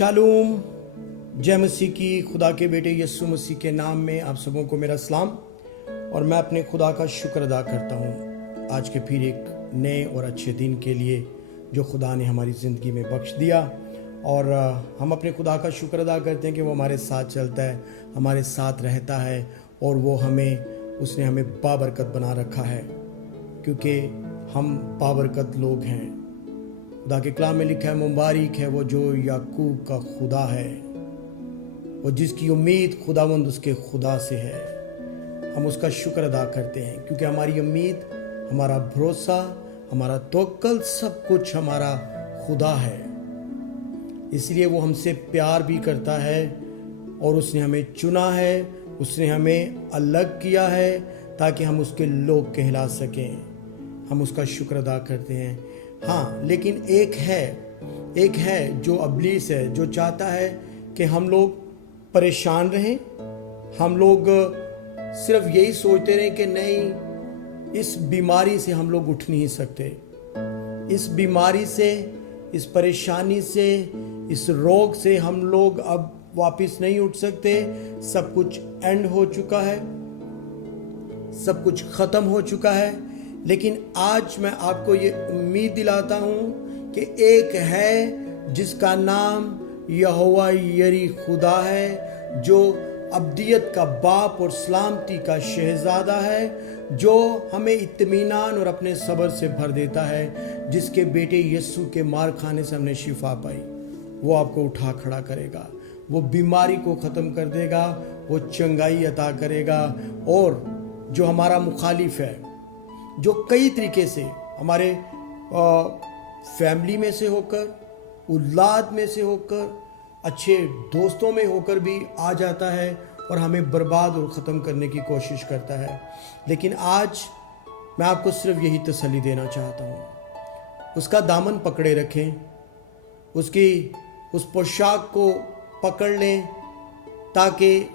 शालूम, जय मसीह की। खुदा के बेटे यीशु मसीह के नाम में आप सबों को मेरा सलाम। और मैं अपने खुदा का शुक्र अदा करता हूँ आज के फिर एक नए और अच्छे दिन के लिए जो खुदा ने हमारी ज़िंदगी में बख्श दिया। और हम अपने खुदा का शुक्र अदा करते हैं कि वो हमारे साथ चलता है, हमारे साथ रहता है और वो उसने हमें बाबरकत बना रखा है, क्योंकि हम बाबरकत लोग हैं। खुदा के कलाम में लिखा है, मुबारक है वो जो याकूब का खुदा है, वो जिसकी उम्मीद खुदावंद उसके खुदा से है। हम उसका शुक्र अदा करते हैं क्योंकि हमारी उम्मीद, हमारा भरोसा, हमारा तवक्कल, सब कुछ हमारा खुदा है। इसलिए वो हमसे प्यार भी करता है और उसने हमें चुना है, उसने हमें अलग किया है ताकि हम उसके लोग कहला सकें। हम उसका शुक्र अदा करते हैं। हाँ, लेकिन एक है जो इब्लीस है, जो चाहता है कि हम लोग परेशान रहें, हम लोग सिर्फ यही सोचते रहें कि नहीं, इस बीमारी से हम लोग उठ नहीं सकते, इस बीमारी से, इस परेशानी से, इस रोग से हम लोग अब वापस नहीं उठ सकते। सब कुछ एंड हो चुका है, सब कुछ ख़त्म हो चुका है। लेकिन आज मैं आपको ये उम्मीद दिलाता हूँ कि एक है जिसका नाम यहोवा यरी खुदा है, जो अब्दियत का बाप और सलामती का शहजादा है, जो हमें इत्मीनान और अपने सब्र से भर देता है, जिसके बेटे यीशु के मार खाने से हमने शिफा पाई। वो आपको उठा खड़ा करेगा, वो बीमारी को ख़त्म कर देगा, वो चंगाई अता करेगा। और जो हमारा मुखालिफ है, जो कई तरीके से हमारे फैमिली में से होकर, औलाद में से होकर, अच्छे दोस्तों में होकर भी आ जाता है और हमें बर्बाद और ख़त्म करने की कोशिश करता है। लेकिन आज मैं आपको सिर्फ यही तसल्ली देना चाहता हूँ, उसका दामन पकड़े रखें, उसकी उस पोशाक को पकड़ लें, ताकि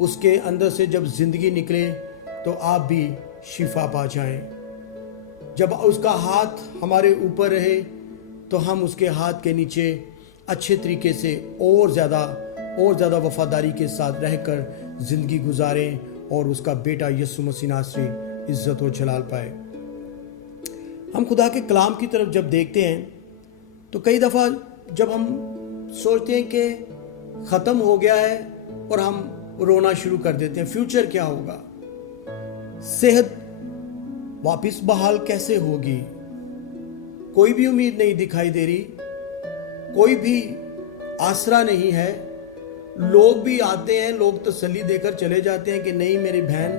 उसके अंदर से जब ज़िंदगी निकले तो आप भी शिफा पा जाएं। जब उसका हाथ हमारे ऊपर रहे तो हम उसके हाथ के नीचे अच्छे तरीके से और ज़्यादा वफादारी के साथ रहकर ज़िंदगी गुजारें और उसका बेटा यीशु मसीह नासरी इज़्ज़त और जलाल पाए। हम खुदा के कलाम की तरफ जब देखते हैं तो कई दफ़ा जब हम सोचते हैं कि ख़त्म हो गया है और हम रोना शुरू कर देते हैं, फ्यूचर क्या होगा, सेहत वापस बहाल कैसे होगी, कोई भी उम्मीद नहीं दिखाई दे रही, कोई भी आसरा नहीं है। लोग भी आते हैं, लोग तसल्ली देकर चले जाते हैं कि नहीं मेरी बहन,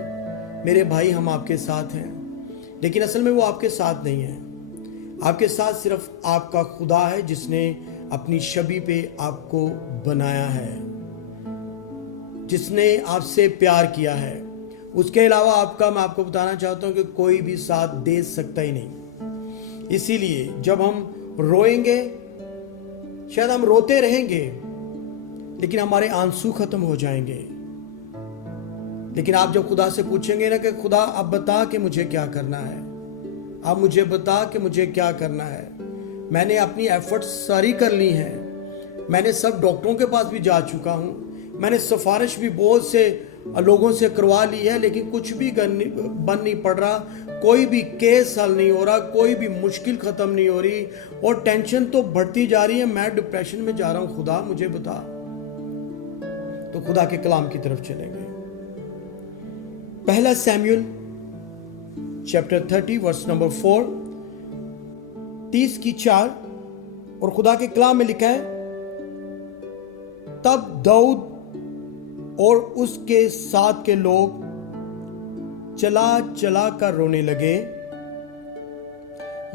मेरे भाई, हम आपके साथ हैं। लेकिन असल में वो आपके साथ नहीं है। आपके साथ सिर्फ आपका खुदा है, जिसने अपनी छवि पे आपको बनाया है, जिसने आपसे प्यार किया है। उसके अलावा मैं आपको बताना चाहता हूं कि कोई भी साथ दे सकता ही नहीं। इसीलिए जब हम रोएंगे, शायद हम रोते रहेंगे लेकिन हमारे आंसू खत्म हो जाएंगे। लेकिन आप जब खुदा से पूछेंगे ना कि खुदा अब बता कि मुझे क्या करना है, आप मुझे बता कि मुझे क्या करना है। मैंने अपनी एफर्ट्स सारी कर ली हैं, मैंने सब डॉक्टरों के पास भी जा चुका हूं, मैंने सिफारिश भी बहुत से लोगों से करवा ली है, लेकिन कुछ भी बन नहीं पड़ रहा, कोई भी केस हल नहीं हो रहा, कोई भी मुश्किल ख़त्म नहीं हो रही और टेंशन तो बढ़ती जा रही है, मैं डिप्रेशन में जा रहा हूं, खुदा मुझे बता। तो खुदा के कलाम की तरफ चलेंगे। पहला शमूएल चैप्टर 30 वर्स नंबर 4, 30 की 4, और खुदा के कलाम में लिखा है, तब दाऊद और उसके साथ के लोग चला चला कर रोने लगे,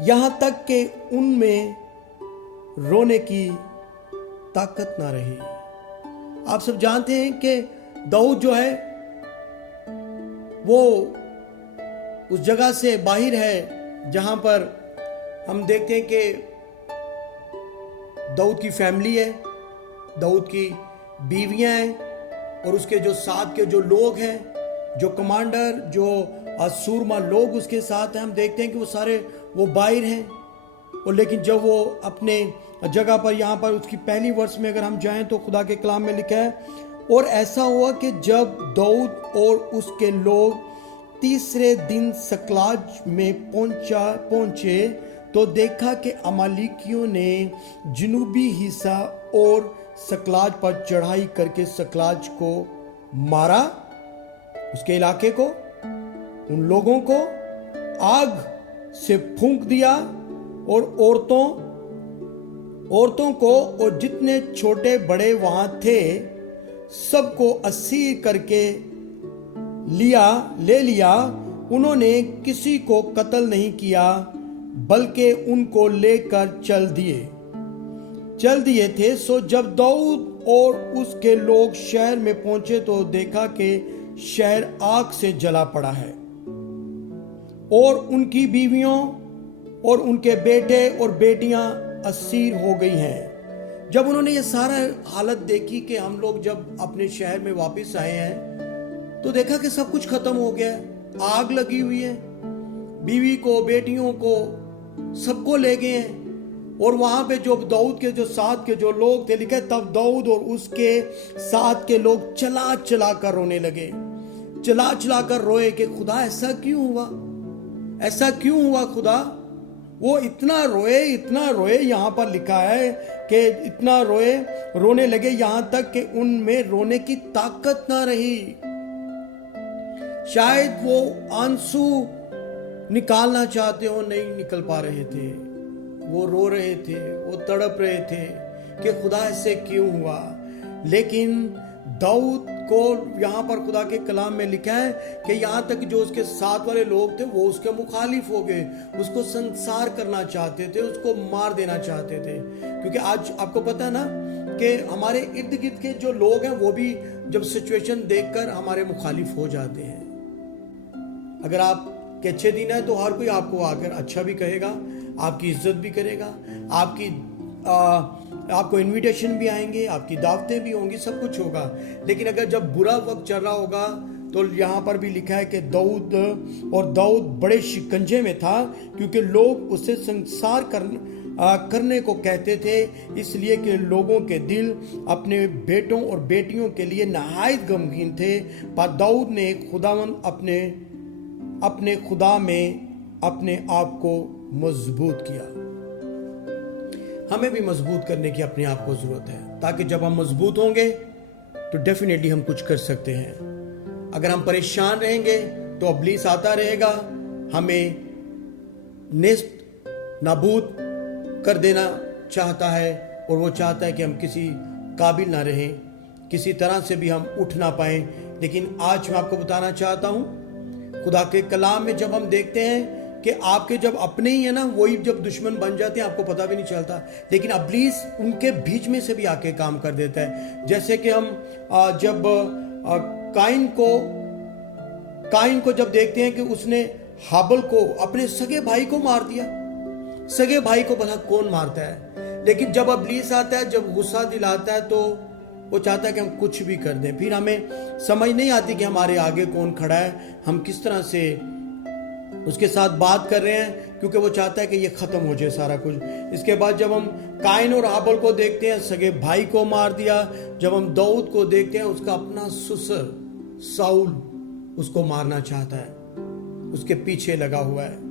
यहां तक कि उनमें रोने की ताकत ना रही। आप सब जानते हैं कि दाऊद जो है वो उस जगह से बाहर है जहां पर हम देखते हैं कि दाऊद की फैमिली है, दाऊद की बीवियां हैं और उसके जो साथ के जो लोग हैं, जो कमांडर, जो सूरमा लोग उसके साथ हैं, हम देखते हैं कि वो सारे वो बाहर हैं। और लेकिन जब वो अपने जगह पर यहाँ पर उसकी पहली वर्ष में अगर हम जाएं तो खुदा के कलाम में लिखा है, और ऐसा हुआ कि जब दाऊद और उसके लोग तीसरे दिन सकलाज में पहुंचे तो देखा कि अमालिकियों ने जनूबी हिस्सा और सकलाज पर चढ़ाई करके सकलाज को मारा, उसके इलाके को, उन लोगों को आग से फूंक दिया, और औरतों को और जितने छोटे बड़े वहां थे सबको असीर करके ले लिया। उन्होंने किसी को कत्ल नहीं किया, बल्कि उनको लेकर चल दिए थे। सो जब दाऊद और उसके लोग शहर में पहुंचे तो देखा कि शहर आग से जला पड़ा है, और उनकी बीवियों और उनके बेटे और बेटियां असीर हो गई हैं। जब उन्होंने ये सारा हालत देखी कि हम लोग जब अपने शहर में वापस आए हैं तो देखा कि सब कुछ खत्म हो गया है, आग लगी हुई है, बीवी को, बेटियों को, सबको ले गए हैं। और वहां पे जो दाऊद के जो साथ के जो लोग थे, लिखे तब दाऊद और उसके साथ के लोग चला चला कर रोने लगे, चला चला कर रोए कि खुदा ऐसा क्यों हुआ खुदा। वो इतना रोए, यहां पर लिखा है कि इतना रोने लगे यहां तक कि उनमें रोने की ताकत ना रही। शायद वो आंसू निकालना चाहते हो, नहीं निकल पा रहे थे, वो रो रहे थे, वो तड़प रहे थे कि खुदा ऐसे क्यों हुआ। लेकिन दाऊद को यहाँ पर खुदा के कलाम में लिखा है कि यहाँ तक जो उसके साथ वाले लोग थे वो उसके मुखालिफ हो गए, उसको संसार करना चाहते थे, उसको मार देना चाहते थे। क्योंकि आज आपको पता है ना कि हमारे इर्द गिर्द के जो लोग हैं वो भी जब सिचुएशन देखकर हमारे मुखालिफ हो जाते हैं। अगर आप के अच्छे दिन है तो हर कोई आपको आकर अच्छा भी कहेगा, आपकी इज्जत भी करेगा, आपको इनविटेशन भी आएंगे, आपकी दावतें भी होंगी, सब कुछ होगा। लेकिन अगर जब बुरा वक्त चल रहा होगा तो यहाँ पर भी लिखा है कि दाऊद बड़े शिकंजे में था, क्योंकि लोग उसे संसार करने को कहते थे, इसलिए कि लोगों के दिल अपने बेटों और बेटियों के लिए नहायत गमगीन थे। पर दाऊद ने खुदावंद अपने खुदा में अपने आप को मजबूत किया। हमें भी मजबूत करने की अपने आप को जरूरत है, ताकि जब हम मजबूत होंगे तो डेफिनेटली हम कुछ कर सकते हैं। अगर हम परेशान रहेंगे तो इब्लीस आता रहेगा, हमें नेस्त नाबूद कर देना चाहता है, और वो चाहता है कि हम किसी काबिल ना रहें, किसी तरह से भी हम उठ ना पाएं। लेकिन आज मैं आपको बताना चाहता हूं, खुदा के कलाम में जब हम देखते हैं कि आपके जब अपने ही है ना, वही जब दुश्मन बन जाते हैं आपको पता भी नहीं चलता, लेकिन इब्लीस उनके बीच में से भी आके काम कर देता है। जैसे कि हम जब काइन को जब देखते हैं कि उसने हाबल को, अपने सगे भाई को मार दिया। सगे भाई को भला कौन मारता है? लेकिन जब इब्लीस आता है, जब गुस्सा दिलाता है, तो वो चाहता है कि हम कुछ भी कर दें। फिर हमें समझ नहीं आती कि हमारे आगे कौन खड़ा है, हम किस तरह से उसके साथ बात कर रहे हैं, क्योंकि वो चाहता है कि ये खत्म हो जाए सारा कुछ। इसके बाद जब हम काइन और हाबल को देखते हैं, सगे भाई को मार दिया। जब हम दाऊद को देखते हैं, उसका अपना ससुर साउल उसको मारना चाहता है, उसके पीछे लगा हुआ है।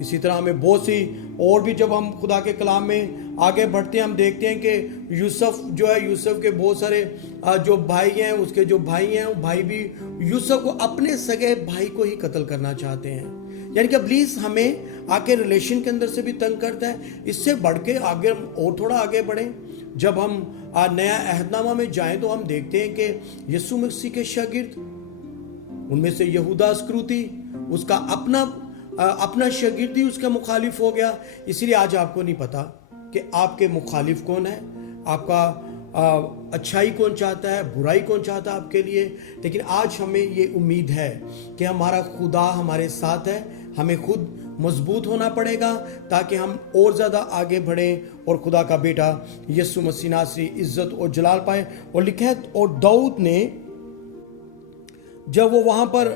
इसी तरह हमें बहुत सी और भी, जब हम खुदा के कलाम में आगे बढ़ते हैं, हम देखते हैं कि यूसुफ जो है, यूसुफ के बहुत सारे जो भाई हैं, उसके जो भाई हैं, वो भाई भी यूसुफ को, अपने सगे भाई को ही कत्ल करना चाहते हैं। यानी कि इब्लीस हमें आके रिलेशन के अंदर से भी तंग करता है। इससे बढ़ के आगे और थोड़ा आगे बढ़े, जब हम नया अहदनामा में जाएं तो हम देखते हैं कि यीशु मसीह के शागिर्द, उनमें से यहूदा इस्करियोती, उसका अपना शागिर्द ही उसका मुखालिफ हो गया। इसलिए आज आपको नहीं पता कि आपके मुखालिफ कौन है, आपका अच्छाई कौन चाहता है, बुराई कौन चाहता है आपके लिए। लेकिन आज हमें ये उम्मीद है कि हमारा खुदा हमारे साथ है। हमें खुद मजबूत होना पड़ेगा ताकि हम और ज़्यादा आगे बढ़ें और खुदा का बेटा यीशु मसीह नासरी इज्जत और जलाल पाए। और लिखा है, और दाऊद ने, जब वो वहां पर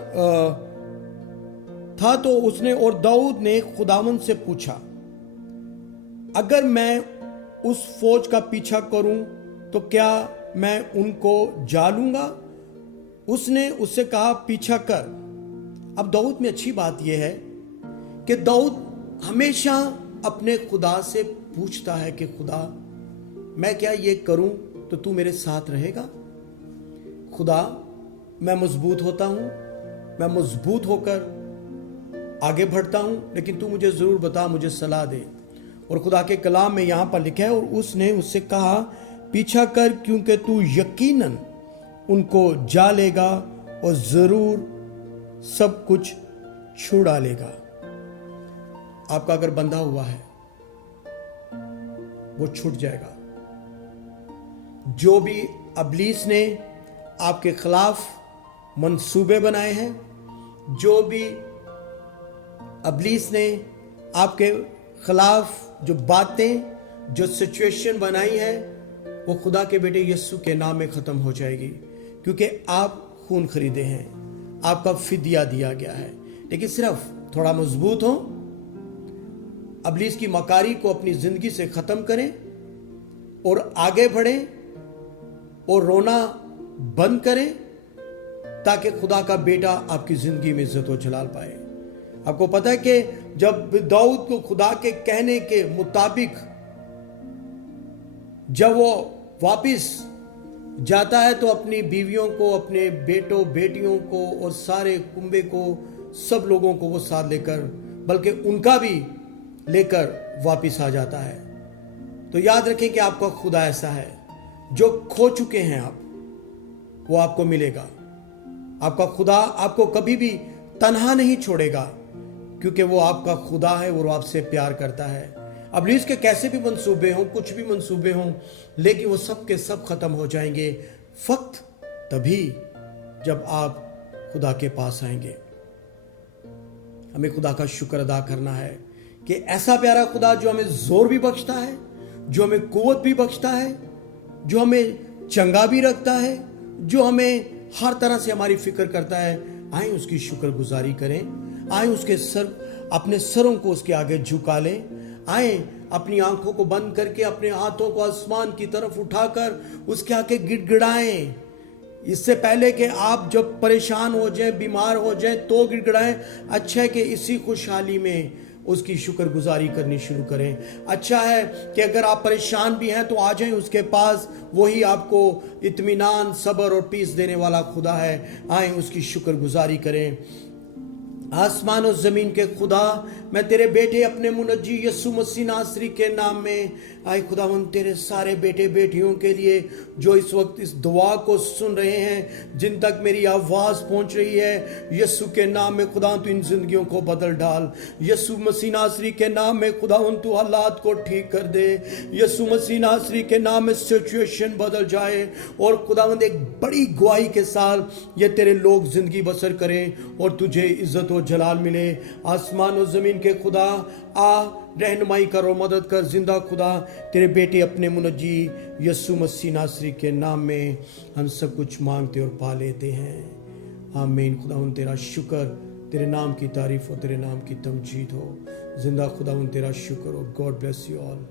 था तो उसने, और दाऊद ने खुदावंद से पूछा अगर मैं उस फौज का पीछा करूं तो क्या मैं उनको जा लूंगा? उसने उससे कहा, पीछा कर। अब दाऊद में अच्छी बात यह है कि दाऊद हमेशा अपने खुदा से पूछता है कि खुदा, मैं क्या ये करूं तो तू मेरे साथ रहेगा? खुदा, मैं मजबूत होता हूं, मैं मजबूत होकर आगे बढ़ता हूं, लेकिन तू मुझे जरूर बता, मुझे सलाह दे। और खुदा के कलाम में यहां पर लिखा है, और उसने उससे कहा, पीछा कर, क्योंकि तू यकीनन उनको जा लेगा और जरूर सब कुछ छुड़ा लेगा। आपका अगर बंधा हुआ है वो छूट जाएगा। जो भी इब्लीस ने आपके खिलाफ मंसूबे बनाए हैं, जो भी इब्लीस ने आपके खिलाफ जो बातें, जो सिचुएशन बनाई है, वो खुदा के बेटे यीशु के नाम में खत्म हो जाएगी, क्योंकि आप खून खरीदे हैं, आपका फिदिया दिया गया है। लेकिन सिर्फ थोड़ा मजबूत हो, इब्लीस की मकारी को अपनी जिंदगी से खत्म करें और आगे बढ़ें और रोना बंद करें, ताकि खुदा का बेटा आपकी जिंदगी में इज्जत और जलाल पाए। आपको पता है कि जब दाऊद को खुदा के कहने के मुताबिक जब वो वापिस जाता है तो अपनी बीवियों को, अपने बेटों बेटियों को और सारे कुंबे को, सब लोगों को वो साथ लेकर, बल्कि उनका भी लेकर वापिस आ जाता है। तो याद रखें कि आपका खुदा ऐसा है, जो खो चुके हैं आप, वो आपको मिलेगा। आपका खुदा आपको कभी भी तन्हा नहीं छोड़ेगा, क्योंकि वो आपका खुदा है और वो आपसे प्यार करता है। इब्लीस के कैसे भी मंसूबे हों, कुछ भी मंसूबे हों, लेकिन वो सब के सब खत्म हो जाएंगे फक्त तभी जब आप खुदा के पास आएंगे। हमें खुदा का शुक्र अदा करना है कि ऐसा प्यारा खुदा जो हमें जोर भी बख्शता है, जो हमें कुव्वत भी बख्शता है, जो हमें चंगा भी रखता है, जो हमें हर तरह से हमारी फिक्र करता है। आए उसकी शुक्रगुजारी करें, आए उसके अपने सरों को उसके आगे झुका लें, आए अपनी आंखों को बंद करके अपने हाथों को आसमान की तरफ उठाकर उसके आगे गिड़गिड़ाएं। इससे पहले कि आप जब परेशान हो जाएं, बीमार हो जाएं, तो गिड़गिड़ाएं। अच्छा है कि इसी खुशहाली में उसकी शुक्रगुजारी करनी शुरू करें। अच्छा है कि अगर आप परेशान भी हैं तो आ जाएं उसके पास, वही आपको इत्मीनान, सब्र और पीस देने वाला खुदा है। आए उसकी शुक्रगुजारी करें। आसमान और ज़मीन के खुदा, मैं तेरे बेटे अपने मुनज्जी यीशु मसीह नासरी के नाम में, आए खुदावंद तेरे सारे बेटे बेटियों के लिए जो इस वक्त इस दुआ को सुन रहे हैं, जिन तक मेरी आवाज़ पहुंच रही है, यीशु के नाम में खुदा तू इन जिंदगियों को बदल डाल। यीशु मसीह नासरी के नाम में खुदावंद तू हालात को ठीक कर दे। यीशु मसीह नासरी के नाम में सिचुएशन बदल जाए और खुदावंद एक बड़ी गवाही के साथ ये तेरे लोग जिंदगी बसर करें और तुझे इज्जत और जलाल मिले। आसमान और ज़मीन के खुदा, आ रहनुमाई कर और मदद कर। जिंदा खुदा, तेरे बेटे अपने मुनज्जी यीशु मसीह नासरी के नाम में हम सब कुछ मांगते और पा लेते हैं। आमीन। खुदावंद तेरा शुक्र, तेरे नाम की तारीफ और तेरे नाम की तमजीद हो। जिंदा खुदावंद तेरा शुक्र। और गॉड ब्लेस यू ऑल।